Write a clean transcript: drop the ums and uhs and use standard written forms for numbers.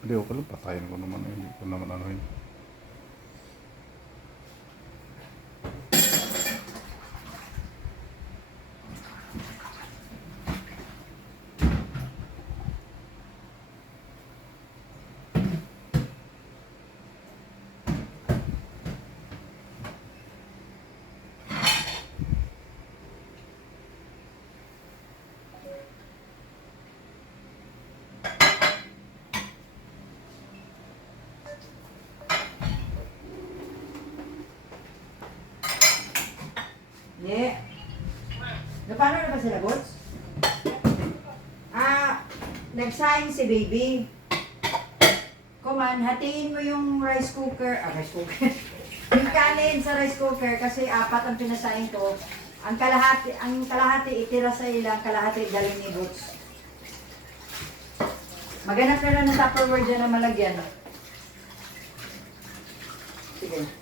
Hindi, okay lang. Patayin ko naman. Hindi ko naman ano yun. Hindi. Paano na ba sila, Bots? Nag-sign si baby. Kuman, hatiin mo yung rice cooker. Rice cooker. Yung kanin sa rice cooker kasi 4 ang pinasain ko. Ang kalahati itira sa ilang, kalahati galing ni Bots. Maghanap na lang ng Tupperware dyan na malagyan. Sige.